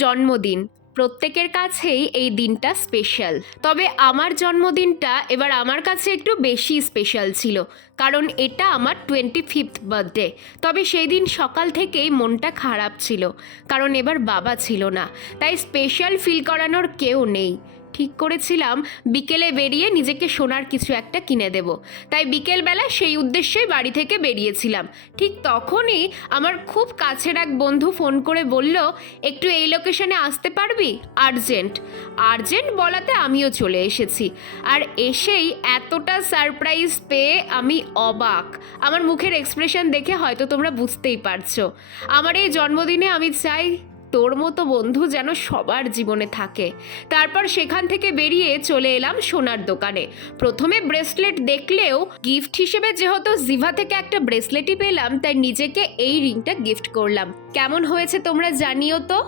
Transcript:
জন্মদিন প্রত্যেকের কাছেই এই দিনটা স্পেশাল, তবে আমার জন্মদিনটা এবার আমার কাছে একটু বেশি স্পেশাল ছিল, কারণ এটা আমার 25th বার্থডে। তবে সেই দিন সকাল থেকেই মনটা খারাপ ছিল, কারণ এবার বাবা ছিল না, তাই স্পেশাল ফিল করানোর কেউ নেই। ঠিক করেছিলাম বিকেলে বেরিয়ে নিজেকে সোনার কিছু একটা কিনে দেব, তাই বিকেলবেলা সেই উদ্দেশ্যেই বাড়ি থেকে বেরিয়েছিলাম। ঠিক তখনই আমার খুব কাছের এক বন্ধু ফোন করে বলল, একটু এই লোকেশনে আসতে পারবি, আর্জেন্ট। আর্জেন্ট বলাতে আমিও চলে এসেছি, আর এসেই এতটা সারপ্রাইজ পেয়ে আমি অবাক। আমার মুখের এক্সপ্রেশন দেখে হয়তো তোমরা বুঝতেই পারছো। আমার এই জন্মদিনে আমি চাই তোর মতো বন্ধু যেন সবার জীবনে থাকে। তারপর সেখান থেকে বেরিয়ে চলে এলাম সোনার দোকানে। প্রথমে ব্রেসলেট দেখলেও গিফট হিসেবে যেহেতু জিভা থেকে একটা ব্রেসলেটই পেলাম, তাই নিজেকে এই রিংটা গিফট করলাম। কেমন হয়েছে তোমরা জানিও তো।